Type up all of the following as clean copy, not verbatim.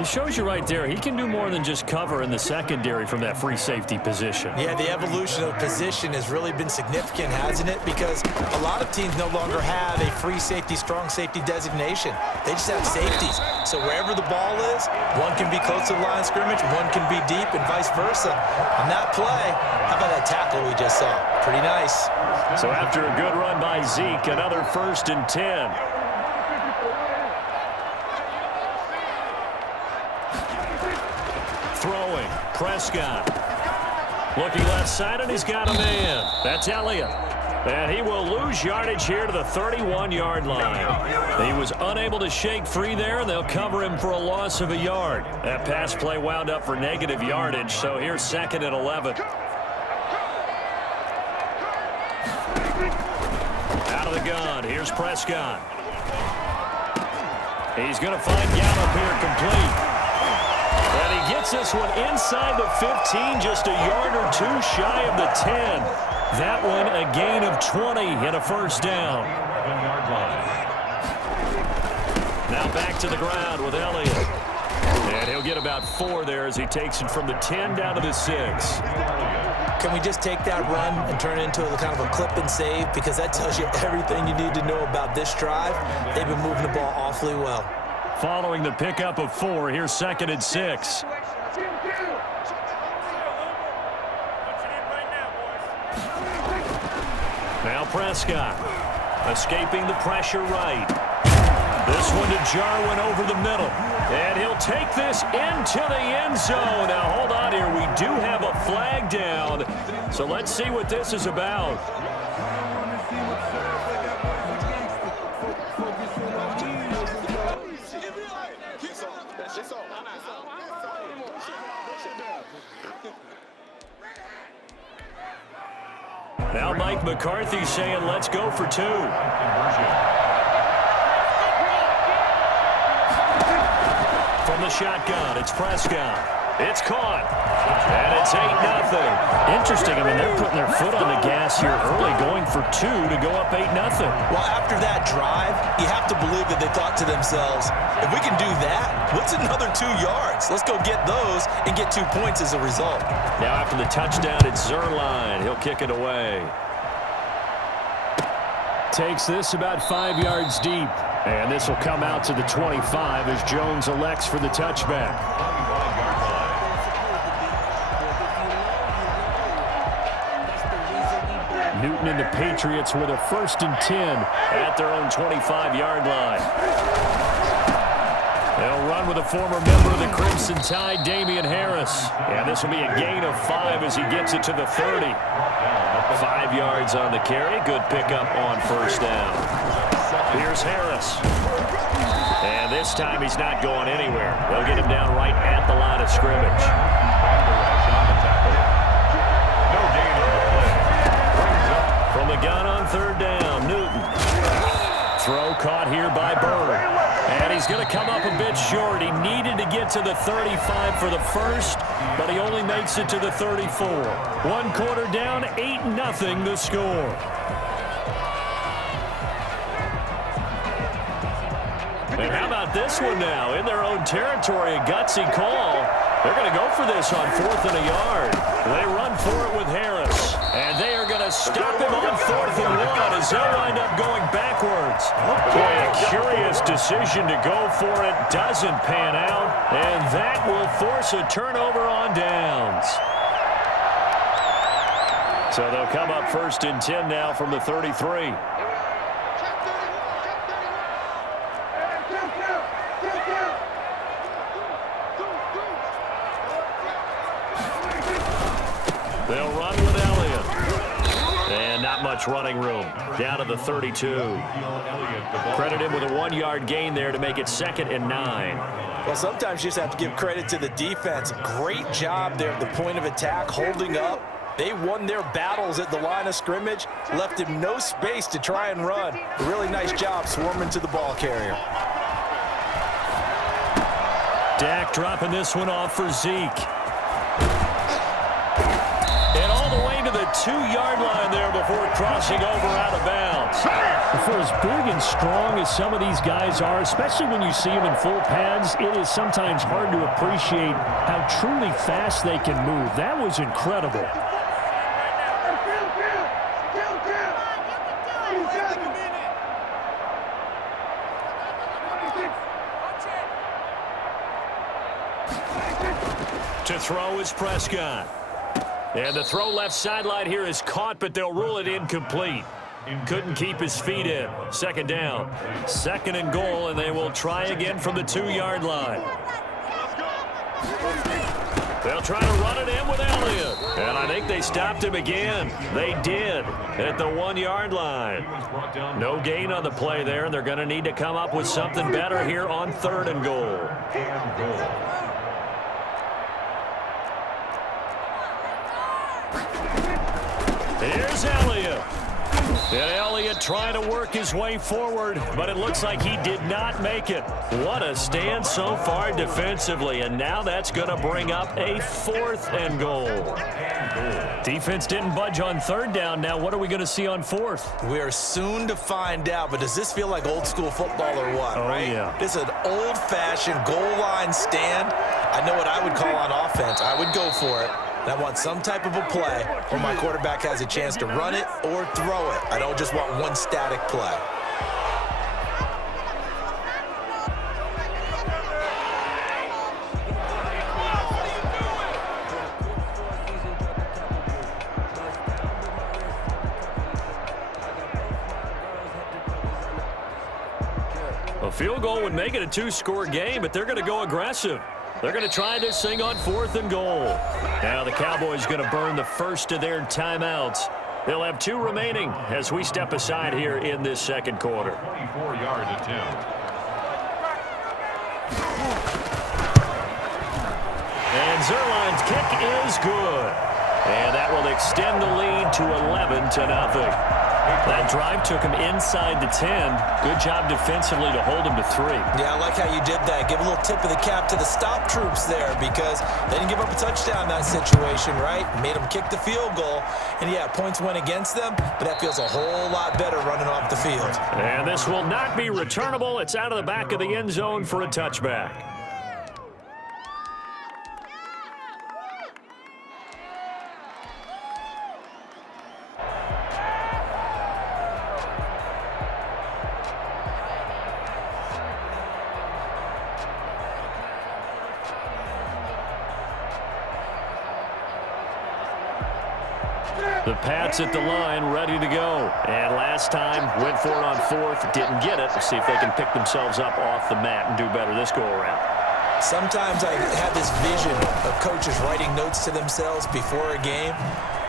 He shows you right there, he can do more than just cover in the secondary from that free safety position. Yeah, the evolution of position has really been significant, hasn't it? Because a lot of teams no longer have a free safety, strong safety designation. They just have safeties. So wherever the ball is, one can be close to the line of scrimmage, one can be deep, and vice versa. On that play, how about that tackle we just saw? Pretty nice. So after a good run by Zeke, another 1st and 10. Throwing, Prescott. Looking left side, and he's got a man. That's Elliott. And he will lose yardage here to the 31-yard line. He was unable to shake free there, and they'll cover him for a loss of a yard. That pass play wound up for negative yardage, so here's 2nd and 11. Out of the gun, here's Prescott. He's going to find Gallup here complete. And he gets this one inside the 15, just a yard or two shy of the 10. That one a gain of 20 and a 1st down. Now back to the ground with Elliott. And he'll get about 4 there as he takes it from the 10 down to the 6. Can we just take that run and turn it into a kind of a clip and save? Because that tells you everything you need to know about this drive. They've been moving the ball awfully well. Following the pickup of 4, here's 2nd and 6. Now Prescott, escaping the pressure right. This one to Jarwin over the middle. And he'll take this into the end zone. Now hold on here, we do have a flag down. So let's see what this is about. Now Mike McCarthy saying, let's go for 2. From the shotgun, it's Prescott. It's caught. And it's 8-0. Interesting. I mean, they're putting their foot on the gas here early, going for 2 to go up 8-0. Well, after that drive, you have to believe that they thought to themselves, if we can do that, what's another 2 yards? Let's go get those and get 2 points as a result. Now after the touchdown, it's Zerline. He'll kick it away. Takes this about 5 yards deep. And this will come out to the 25 as Jones elects for the touchback. Newton and the Patriots with a 1st and 10 at their own 25-yard line. They'll run with a former member of the Crimson Tide, Damian Harris. And this will be a gain of 5 as he gets it to the 30. 5 yards on the carry. Good pickup on 1st down. Here's Harris. And this time he's not going anywhere. They'll get him down right at the line of scrimmage. From the gun on 3rd down, Newton. Throw caught here by Bird. And he's going to come up a bit short. He needed to get to the 35 for the 1st, but he only makes it to the 34. 1 quarter down, 8-0 the score. And how about this one now? In their own territory, a gutsy call. They're going to go for this on 4th and a yard. They run for it with Harris. And they are going to stop him on 4th and 1 as they'll wind up going backwards. Boy, a curious decision to go for it. Doesn't pan out. And that will force a turnover on downs. So they'll come up 1st and 10 now from the 33. They'll run with Elliott. And not much running room. Down to the 32. Credit him with a 1-yard gain there to make it 2nd and 9. Well, sometimes you just have to give credit to the defense. Great job there at the point of attack, holding up. They won their battles at the line of scrimmage, left him no space to try and run. A really nice job swarming to the ball carrier. Dak dropping this one off for Zeke. And all the way to the 2-yard line there before crossing over out of bounds. For as big and strong as some of these guys are, especially when you see them in full pads, it is sometimes hard to appreciate how truly fast they can move. That was incredible. To throw is Prescott. And the throw left sideline here is caught, but they'll rule it incomplete. Couldn't keep his feet in. Second down. Second and goal, and they will try again from the 2-yard line. They'll try to run it in with Elliott. And I think they stopped him again. They did at the 1-yard line. No gain on the play there, and they're going to need to come up with something better here on 3rd and goal. Here's Elliott. And Elliott trying to work his way forward, but it looks like he did not make it. What a stand so far defensively, and now that's going to bring up a 4th and goal. Defense didn't budge on 3rd down. Now what are we going to see on 4th? We are soon to find out, but does this feel like old school football or what, right? Yeah. This is an old-fashioned goal line stand. I know what I would call on offense. I would go for it. And I want some type of a play where my quarterback has a chance to run it or throw it. I don't just want one static play. A field goal would make it a 2-score game, but they're going to go aggressive. They're going to try this thing on 4th and goal. Now the Cowboys going to burn the first of their timeouts. They'll have 2 remaining as we step aside here in this second quarter. 24-yard attempt. And Zerline's kick is good. And that will extend the lead to 11-0. That drive took him inside the 10. Good job defensively to hold him to 3. Yeah, I like how you did that. Give a little tip of the cap to the stop troops there because they didn't give up a touchdown in that situation, right? Made them kick the field goal. And, yeah, points went against them, but that feels a whole lot better running off the field. And this will not be returnable. It's out of the back of the end zone for a touchback. The Pats at the line, ready to go. And last time, went for it on 4th, didn't get it. See if they can pick themselves up off the mat and do better this go-around. Sometimes I have this vision of coaches writing notes to themselves before a game.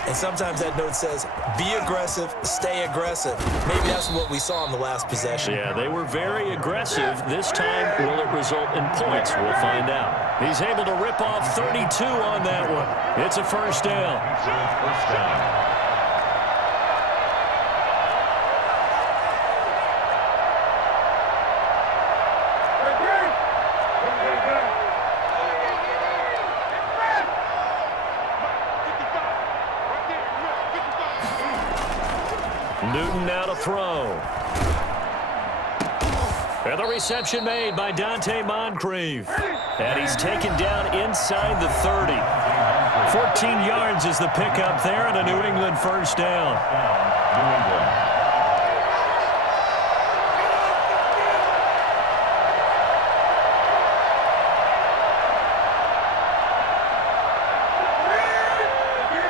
And sometimes that note says, be aggressive, stay aggressive. Maybe that's what we saw in the last possession. Yeah, they were very aggressive. This time, will it result in points? We'll find out. He's able to rip off 32 on that one. It's a first down. First down. Newton now to throw. And the reception made by Dante Moncrief. And he's taken down inside the 30. 14 yards is the pickup there and a New England first down. New England.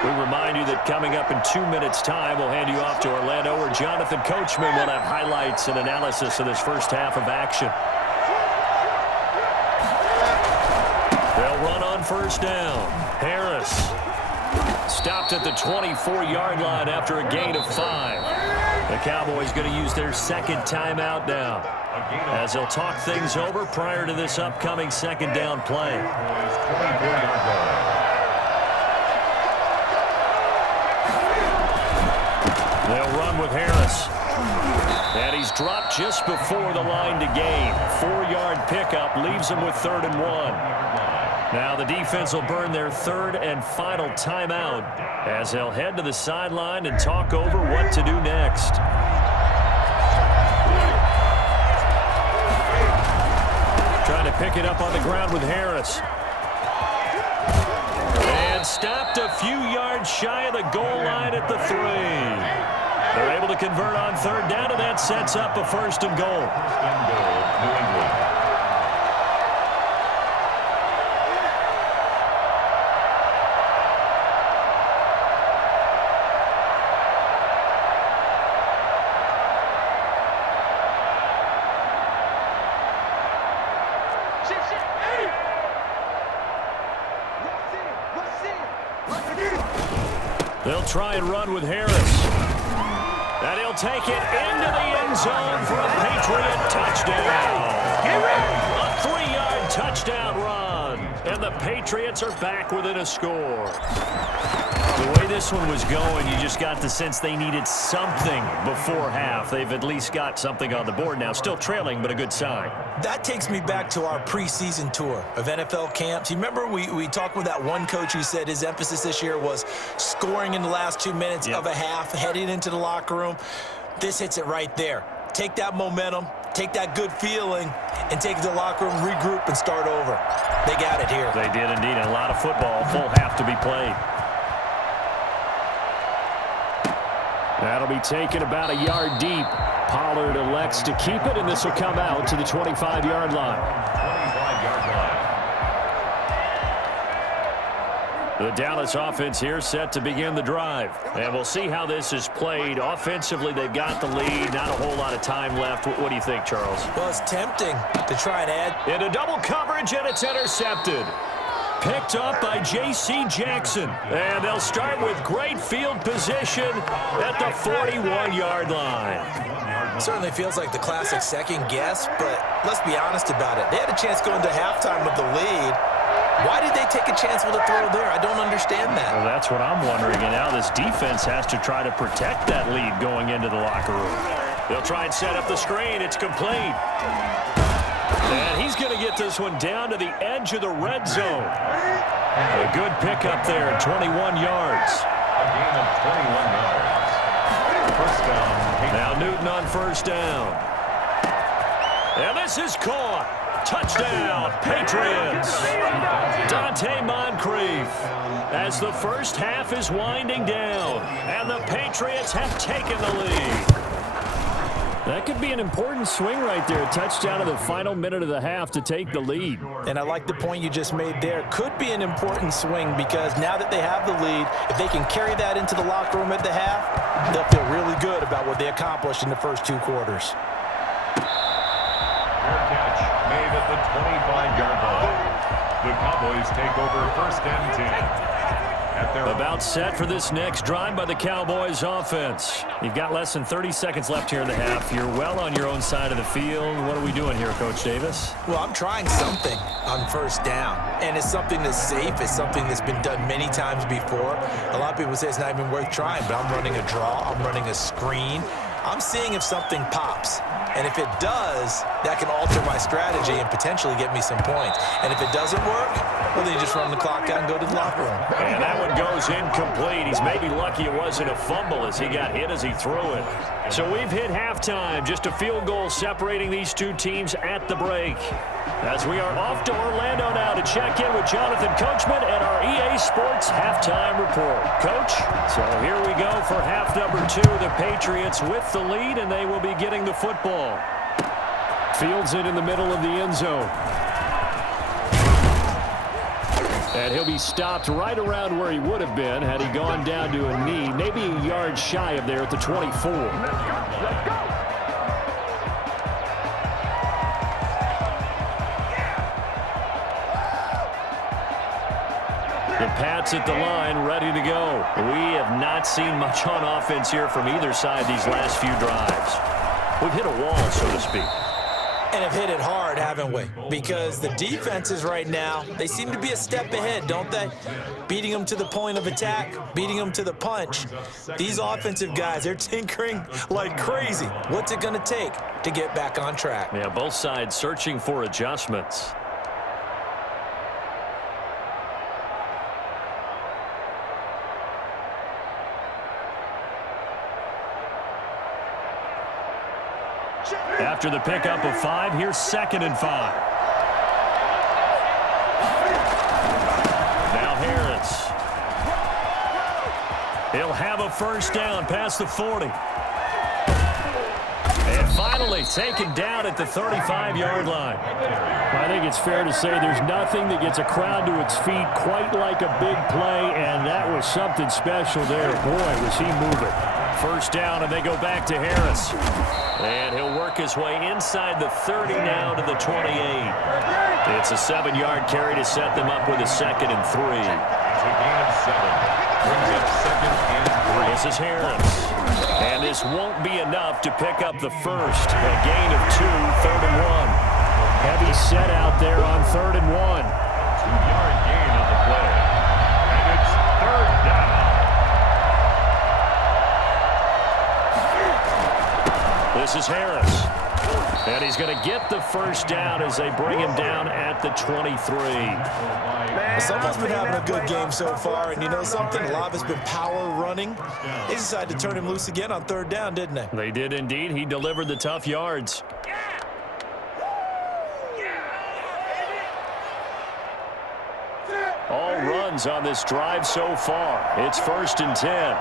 We remind you that coming up in 2 minutes' time, we'll hand you off to Orlando, where Jonathan Coachman will have highlights and analysis of this first half of action. They'll run on first down. Harris stopped at the 24-yard line after a gain of 5. The Cowboys going to use their second timeout now, as they'll talk things over prior to this upcoming second down play. 24-yard goal. They'll run with Harris. And he's dropped just before the line to gain. 4-yard pickup leaves him with 3rd and 1. Now the defense will burn their third and final timeout as they'll head to the sideline and talk over what to do next. Trying to pick it up on the ground with Harris. And stopped a few yards shy of the goal line at the 3. They're able to convert on third down, and that sets up a 1st and goal. First and goal, New England. They'll try and run with Harris. And he'll take it into the end zone for a Patriot touchdown. A 3-yard touchdown run. And the Patriots are back within a score. The way this one was going, you just got the sense they needed something before half. They've at least got something on the board now. Still trailing, but a good sign. That takes me back to our preseason tour of NFL camps. You remember we talked with that one coach who said his emphasis this year was scoring in the last 2 minutes of a half, heading into the locker room. This hits it right there. Take that momentum, take that good feeling, and take it to the locker room, regroup, and start over. They got it here. They did indeed. A lot of football, full half to be played. That'll be taken about a yard deep. Pollard elects to keep it, and this will come out to the 25-yard line. 25-yard line. The Dallas offense here set to begin the drive. And we'll see how this is played. Offensively, they've got the lead. Not a whole lot of time left. What do you think, Charles? Well, it's tempting to try and add. Into double coverage, and it's intercepted. Picked up by J.C. Jackson. And they'll start with great field position at the 41-yard line. Certainly feels like the classic second guess, but let's be honest about it. They had a chance going to halftime with the lead. Why did they take a chance with a throw there? I don't understand that. Well, that's what I'm wondering. And now this defense has to try to protect that lead going into the locker room. They'll try and set up the screen. It's complete. And he's going to get this one down to the edge of the red zone. A good pickup there at 21 yards. A gain of 21 yards. First down. Now Newton on first down. And this is caught. Touchdown, Patriots. Dante Moncrief as the first half is winding down. And the Patriots have taken the lead. That could be an important swing right there. A touchdown in the final minute of the half to take the lead. And I like the point you just made there. Could be an important swing because now that they have the lead, if they can carry that into the locker room at the half, they'll feel really good about what they accomplished in the first 2 quarters. Fair catch made at the 25-yard line. The Cowboys take over first and 10. About set for this next drive by the Cowboys offense. You've got less than 30 seconds left here in the half. You're well on your own side of the field. What are we doing here, Coach Davis? Well, I'm trying something on first down, and it's something that's safe. It's something that's been done many times before. A lot of people say it's not even worth trying, but I'm running a draw. I'm running a screen. I'm seeing if something pops. And if it does, that can alter my strategy and potentially get me some points. And if it doesn't work, well, then you just run the clock out and go to the locker room. And that one goes incomplete. He's maybe lucky it wasn't a fumble as he got hit as he threw it. So we've hit halftime. Just a field goal separating these two teams at the break. As we are off to Orlando now to check in with Jonathan Coachman and our EA Sports halftime report. Coach, so here we go for half number 2. The Patriots with the lead, and they will be getting the football. Fields it in the middle of the end zone. And he'll be stopped right around where he would have been had he gone down to a knee, maybe a yard shy of there at the 24. Let's go. The Pats at the line, ready to go. We have not seen much on offense here from either side these last few drives. We've hit a wall, so to speak. And have hit it hard, haven't we? Because the defenses right now, they seem to be a step ahead, don't they? Beating them to the point of attack, beating them to the punch. These offensive guys, they're tinkering like crazy. What's it going to take to get back on track? Yeah, both sides searching for adjustments. After the pickup of 5, here's 2nd and 5. Now Harris. He'll have a first down past the 40. And finally taken down at the 35-yard line. I think it's fair to say there's nothing that gets a crowd to its feet quite like a big play, and that was something special there. Boy, was he moving. First down, and they go back to Harris. And he'll work his way inside the 30 now to the 28. It's a 7-yard carry to set them up with a 2nd and 3. It's a gain of 7. Brings up 2nd and 3. This is Harris. And this won't be enough to pick up the first. A gain of 2, 3rd and 1. Heavy set out there on 3rd and 1. 2-yard gain on the play. And it's 3rd down. This is Harris. And he's going to get the first down as they bring him down at the 23. Someone's been having a good game so far, and you know something? A lot of it's been power running. They decided to turn him loose again on 3rd down, didn't they? They did indeed. He delivered the tough yards. All runs on this drive so far. It's 1st and 10.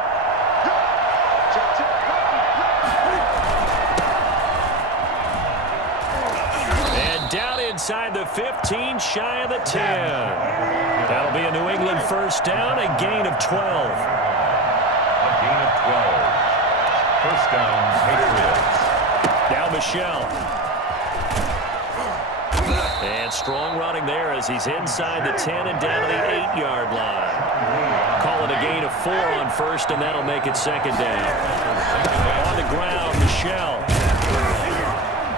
Inside the 15, shy of the 10. That'll be a New England first down, a gain of 12. A gain of 12. First down, Patriots. Now Michelle. And strong running there as he's inside the 10 and down to the 8-yard line. Call it a gain of 4 on first, and that'll make it 2nd down. On the ground, Michelle.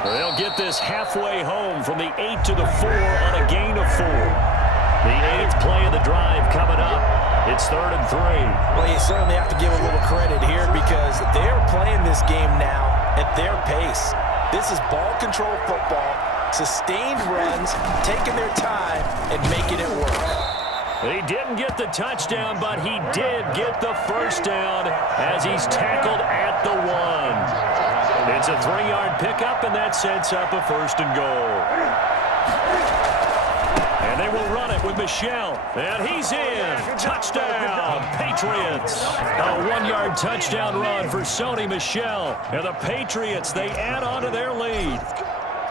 They'll get this halfway home from the 8 to the 4 on a gain of 4. The 8th play of the drive coming up. It's 3rd and 3. Well, you certainly have to give a little credit here because they're playing this game now at their pace. This is ball control football, sustained runs, taking their time, and making it work. He didn't get the touchdown, but he did get the first down as he's tackled at the 1. It's a 3-yard pickup, and that sets up a 1st and goal. And they will run it with Michelle. And he's in. Touchdown, Patriots. A 1-yard touchdown run for Sony Michel. And the Patriots, they add on to their lead.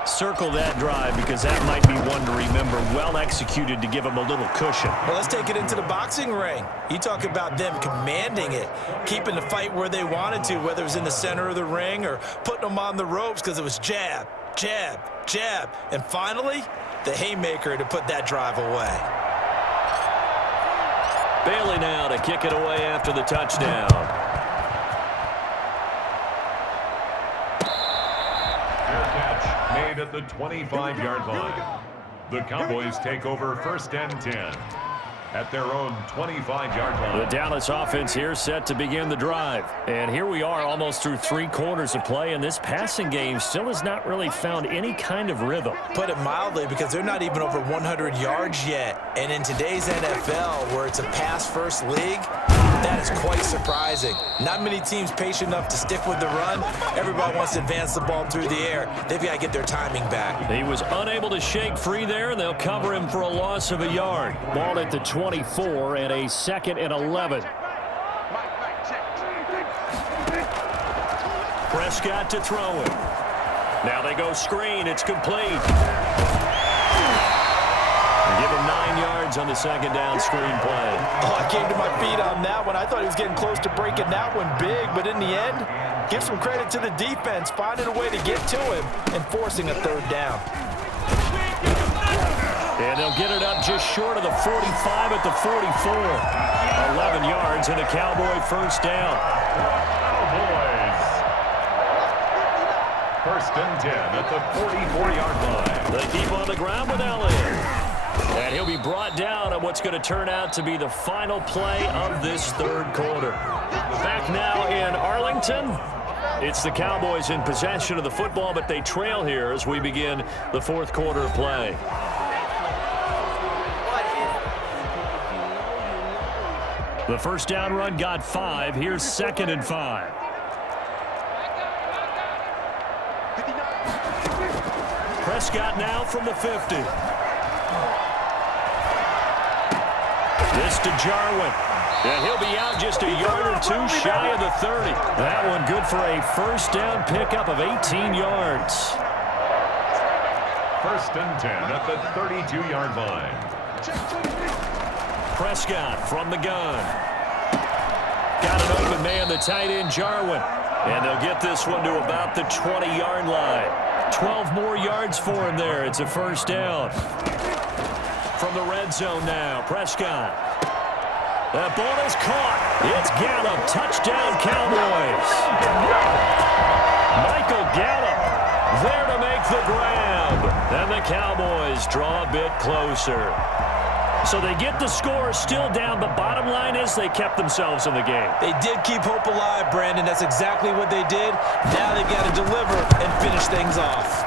Circle that drive because that might be one to remember. Well executed to give them a little cushion. Well, let's take it into the boxing ring. You talk about them commanding it, keeping the fight where they wanted to, whether it was in the center of the ring or putting them on the ropes because it was jab, jab, jab. And finally, the haymaker to put that drive away. Bailey now to kick it away after the touchdown. Made at the 25-yard line. The Cowboys take over 1st and 10 at their own 25-yard line. The Dallas offense here set to begin the drive. And here we are almost through 3 quarters of play, and this passing game still has not really found any kind of rhythm. Put it mildly, because they're not even over 100 yards yet. And in today's NFL, where it's a pass-first league, that is quite surprising. Not many teams patient enough to stick with the run. Everybody wants to advance the ball through the air. They've got to get their timing back. He was unable to shake free there, and they'll cover him for a loss of a yard. Ball at the 24 and a 2nd and 11. Prescott to throw it. Now they go screen. It's complete. Give him 9 yards on the 2nd down screen play. Oh, I came to my feet on that one. I thought he was getting close to breaking that one big, but in the end, give some credit to the defense, finding a way to get to him and forcing a 3rd down. And they'll get it up just short of the 45 at the 44. 11 yards and a Cowboy first down. Cowboys. 1st and 10 at the 44-yard line. They keep on the ground with Elliott. And he'll be brought down on what's going to turn out to be the final play of this 3rd quarter. Back now in Arlington. It's the Cowboys in possession of the football, but they trail here as we begin the 4th quarter of play. The first down run got 5. Here's 2nd and 5. 59. Prescott now from the 50. This to Jarwin. And he'll be out just a yard or two shy of the 30. That one good for a first down pickup of 18 yards. First and 10 at the 32-yard line. Prescott from the gun. Got an open man, the tight end, Jarwin. And they'll get this one to about the 20-yard line. 12 more yards for him there. It's a first down. From the red zone now, Prescott. That ball is caught. It's Gallup. Touchdown, Cowboys. Michael Gallup there to make the grab. And the Cowboys draw a bit closer. So they get the score still down, but bottom line is they kept themselves in the game. They did keep hope alive, Brandon. That's exactly what they did. Now they've got to deliver and finish things off.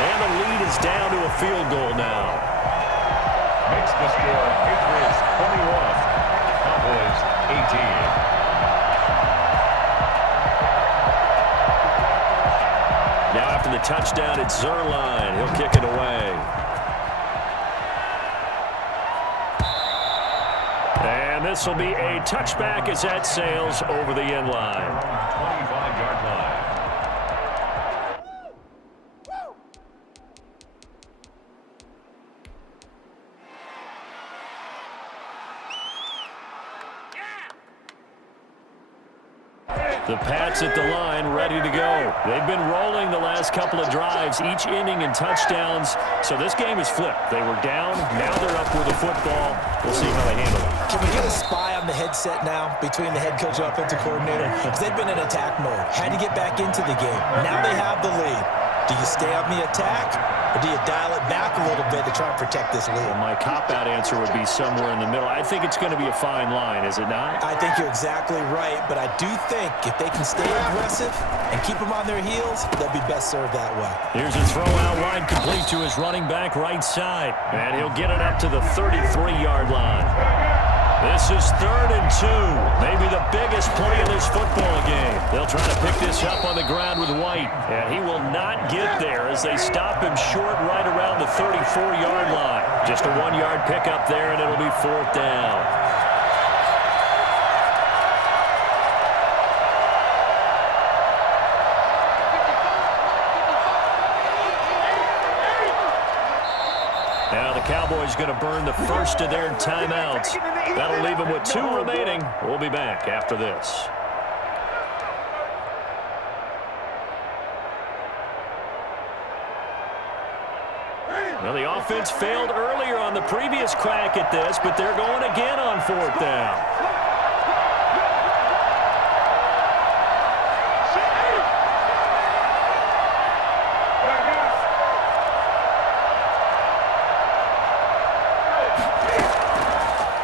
And the lead is down to a field goal now. Makes the score Patriots 21. Cowboys 18. Now after the touchdown, it's Zuerlein. He'll kick it away. And this will be a touchback as that sails over the end line. 25-yard line. The Pats at the line, ready to go. They've been rolling the last couple of drives, each inning in touchdowns. So this game is flipped. They were down, now they're up with the football. We'll see how they handle it. Can we get a spy on the headset now between the head coach and offensive coordinator? Because they've been in attack mode. Had to get back into the game. Now they have the lead. Do you stay on the attack, or do you dial it back a little bit to try and protect this lead? Well, my cop-out answer would be somewhere in the middle. I think it's going to be a fine line, is it not? I think you're exactly right, but I do think if they can stay aggressive and keep them on their heels, they'll be best served that way. Here's a throw out wide, complete to his running back right side. And he'll get it up to the 33-yard line. This is 3rd and 2. Maybe the biggest play in this football game. They'll try to pick this up on the ground with White. And he will not get there as they stop him short right around the 34-yard line. Just a 1-yard pickup there, and it'll be 4th down. Now the Cowboys going to burn the first of their timeouts. That'll leave them with 2 remaining. We'll be back after this. Well, the offense failed earlier on the previous crack at this, but they're going again on 4th down.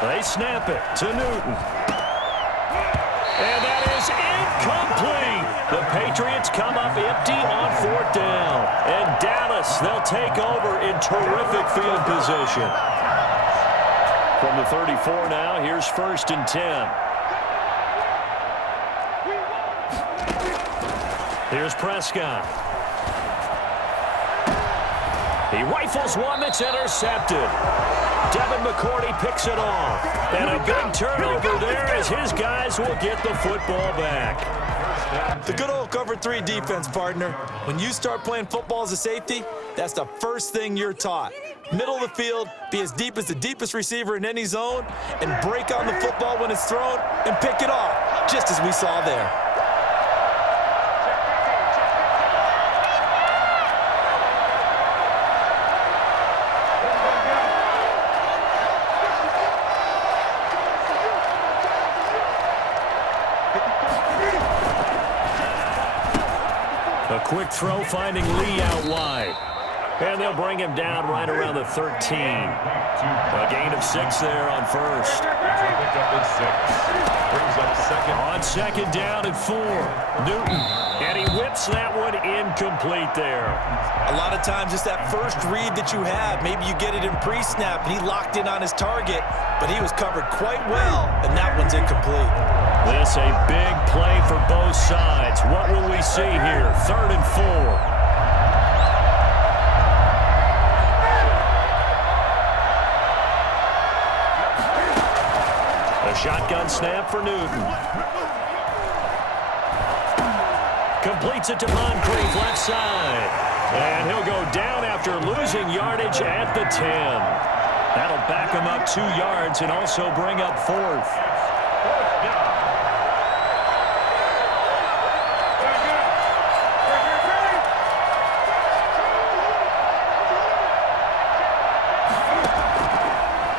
They snap it to Newton. And that is incomplete. The Patriots come up empty on 4th down. And Dallas, they'll take over in terrific field position. From the 34 now, here's 1st and 10. Here's Prescott. He rifles one that's intercepted. Devin McCourty picks it off. And a big turnover there as his guys will get the football back. The good old cover 3 defense, partner. When you start playing football as a safety, that's the first thing you're taught. Middle of the field, be as deep as the deepest receiver in any zone, and break on the football when it's thrown and pick it off, just as we saw there. A quick throw finding Lee out wide. And they'll bring him down right around the 13. A gain of 6 there on 1st. On 2nd down and 4. Newton. And he whips that one incomplete there. A lot of times it's that first read that you have. Maybe you get it in pre-snap and he locked in on his target, but he was covered quite well, and that one's incomplete. This a big play for both sides. What will we see here? 3rd and 4. Shotgun snap for Newton. Completes it to Moncrief, left side. And he'll go down after losing yardage at the 10. That'll back him up 2 yards and also bring up 4th.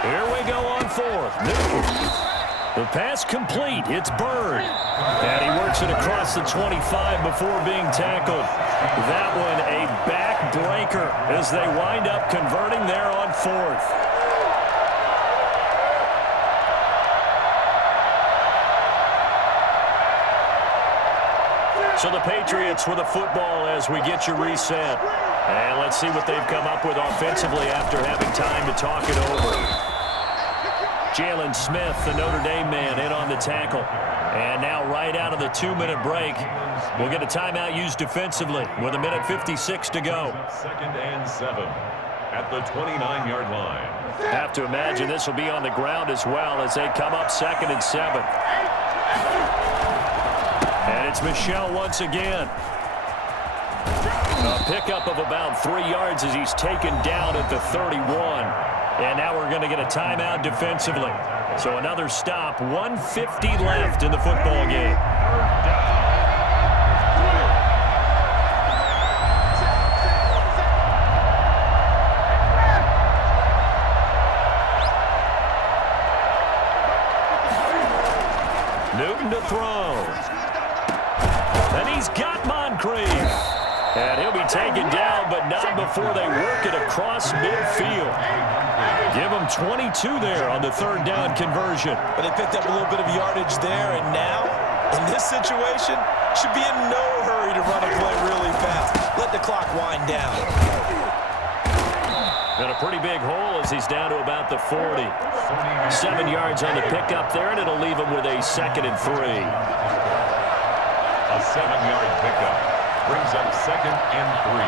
Here we go on 4th. Newton. The pass complete. It's Bird. And he works it across the 25 before being tackled. That one a backbreaker as they wind up converting there on 4th. So the Patriots with a football as we get you reset. And let's see what they've come up with offensively after having time to talk it over. Jalen Smith, the Notre Dame man, in on the tackle. And now right out of the 2-minute break, we'll get a timeout used defensively with 1:56 to go. 2nd and 7 at the 29-yard line. Have to imagine this will be on the ground as well as they come up 2nd and 7. And it's Michel once again. A pickup of about 3 yards as he's taken down at the 31. And now we're going to get a timeout defensively. So another stop, 1:50 left in the football game. Newton to throw. And he's got Moncrief. And he'll be taken down, but not before they work it across midfield. Give them 22 there on the 3rd down conversion. But they picked up a little bit of yardage there, and now, in this situation, should be in no hurry to run a play really fast. Let the clock wind down. And a pretty big hole as he's down to about the 40. 7 yards on the pickup there, and it'll leave him with a 2nd and 3. A 7-yard pickup brings up 2nd and 3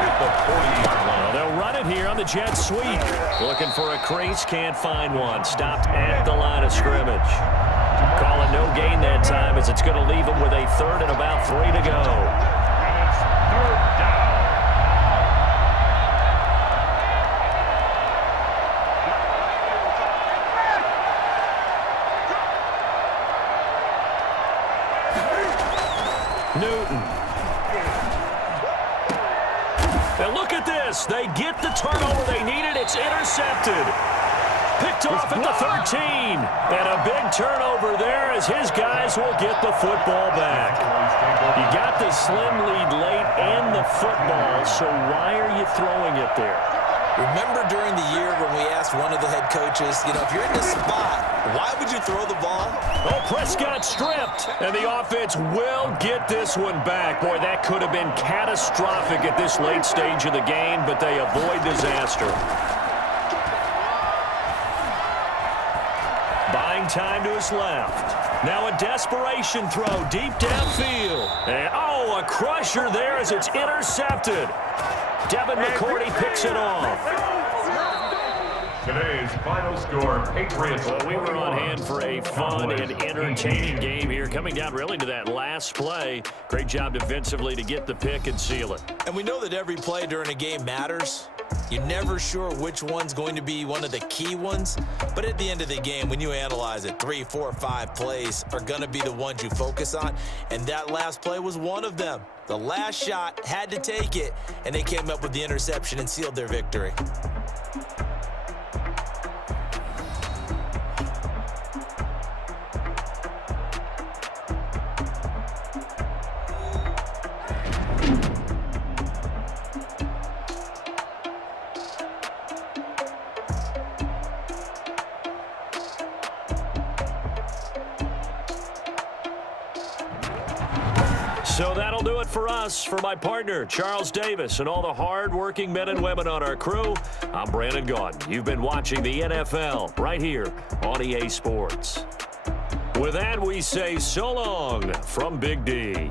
at the 40-yard line. Well, they'll run it here on the jet sweep. Looking for a crease, can't find one. Stopped at the line of scrimmage. Calling no gain that time as it's going to leave him with a 3rd and about 3 to go. And it's 3rd down. Newton. And look at this. They get the turnover they needed. It's intercepted. Picked off at the 13. And a big turnover there as his guys will get the football back. You got the slim lead late and the football, so why are you throwing it there? Remember during the year when we asked one of the head coaches, you know, if you're in this spot, why would you throw the ball? Oh, Prescott stripped, and the offense will get this one back. Boy, that could have been catastrophic at this late stage of the game, but they avoid disaster. Buying time to his left. Now a desperation throw deep downfield. And, oh, a crusher there as it's intercepted. Devin McCourty picks it off. Today's final score, Patriots. Well, we were on hand for a fun and entertaining game here, coming down really to that last play. Great job defensively to get the pick and seal it. And we know that every play during a game matters. You're never sure which one's going to be one of the key ones. But at the end of the game, when you analyze it, 3, 4, 5 plays are going to be the ones you focus on. And that last play was one of them. The last shot had to take it, and they came up with the interception and sealed their victory. So that'll do it for us. For my partner, Charles Davis, and all the hard-working men and women on our crew, I'm Brandon Gaudin. You've been watching the NFL right here on EA Sports. With that, we say so long from Big D.